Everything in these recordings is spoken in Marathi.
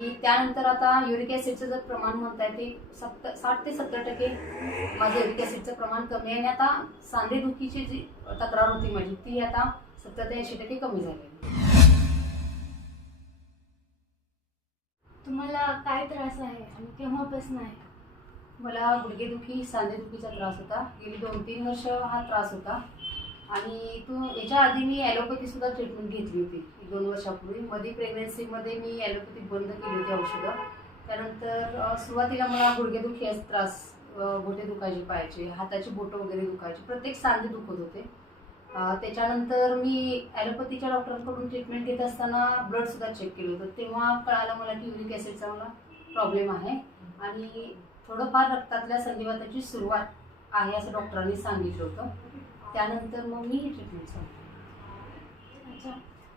त्यानंतर आता युरिक ॲसिडचं जर प्रमाण म्हणताय ते 60 ते 70% माझं युरिक ॲसिडचं प्रमाण कमी आहे आणि आता सांधेदुखीची जी तक्रार होती माझी ती आता 70 ते 80% कमी झाली. तुम्हाला काय त्रास आहे आणि केव्हापासून आहे? मला गुडघेदुखी सांधेदुखीचा त्रास होता. गेली 2-3 वर्ष हा त्रास होता आणि याच्या आधी मी ॲलोपॅथी सुद्धा ट्रीटमेंट घेतली होती 1-2 वर्षापूर्वी. मध्ये प्रेग्नन्सीमध्ये मी ॲलोपॅथी बंद केली होती औषधं. त्यानंतर सुरुवातीला मला गुडघेदुखी त्रास, बोटे दुखायचे पायाचे, हाताची बोटं वगैरे दुखायची, प्रत्येक सांधे दुखत होते. त्याच्यानंतर मी ॲलोपॅथीच्या डॉक्टरांकडून ट्रीटमेंट घेत असताना ब्लडसुद्धा चेक केलं होतं. तेव्हा कळालं मला की युरिक ॲसिडचा मला प्रॉब्लेम आहे आणि थोडंफार रक्तातल्या संधिवाताची सुरुवात आहे असं डॉक्टरांनी सांगितलं होतं. त्यानंतर मग मी ही ट्रीटमेंट सांगितली. अच्छा,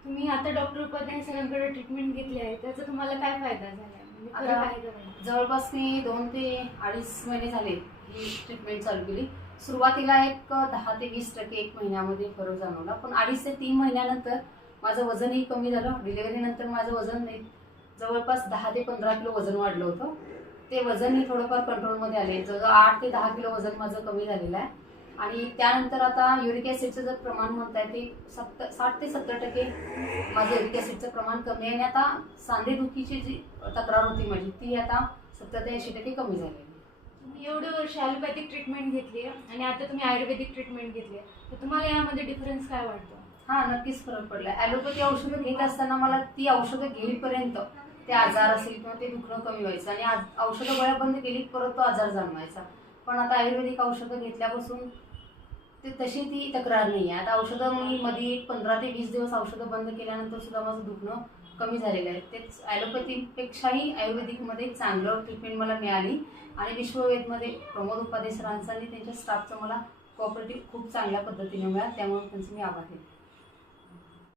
तुम्ही आता डॉक्टर उपाध्याय सरांकडे ट्रीटमेंट घेतली आहे, त्याचा तुम्हाला काय फायदा झाला? जवळपास मी 2 ते 2.5 महिने झाले ही ट्रीटमेंट चालू केली. सुरुवातीला एक 10 ते 20% 1 महिन्यामध्ये फरक जाणवला, पण 2.5 ते 3 महिन्यानंतर माझं वजनही कमी झालं. डिलिव्हरीनंतर माझं वजन जवळपास 10 ते 15 किलो वजन वाढलं होतं. ते वजनही थोडंफार कंट्रोलमध्ये आले. जवळजवळ 8 ते 10 किलो वजन माझं कमी झालेलं आहे आणि त्यानंतर आता युरिक ॲसिडचं जर प्रमाण म्हणताय ते 60 ते 70% माझं युरिक ॲसिडचं प्रमाण कमी आहे आणि आता सांधेदुखीची जी तक्रार होती माझी ती आता 70 ते 80% कमी झालेली. तुम्ही एवढे वर्ष ॲलोपॅथिक ट्रीटमेंट घेतली आहे आणि आता तुम्ही आयुर्वेदिक ट्रीटमेंट घेतली आहे, तर तुम्हाला यामध्ये डिफरन्स काय वाटतो? हां, नक्कीच फरक पडला. ॲलोपॅथी औषधं घेत असताना मला ती औषधं घेईपर्यंत ते आजार असेल किंवा ते दुखणं कमी व्हायचं आणि औषधं गोळ्या बंद केली परत तो आजार जाणवायचा. पण आता आयुर्वेदिक औषधं घेतल्यापासून तशी ती तक्रार नाही आहे. आता औषधं मी मध्ये 15 ते 20 दिवस औषधं बंद केल्यानंतर सुद्धा माझं दुखणं कमी झालेलं आहे. तेच ॲलोपॅथीपेक्षाही आयुर्वेदिकमध्ये चांगलं ट्रीटमेंट मला मिळाली आणि विश्ववेदमध्ये प्रमोद उपाध्याय सरांचा आणि त्यांच्या स्टाफचं मला कोऑपरेटिव्ह खूप चांगल्या पद्धतीने मिळालं. त्यामुळे त्यांचे मी आभार आहे.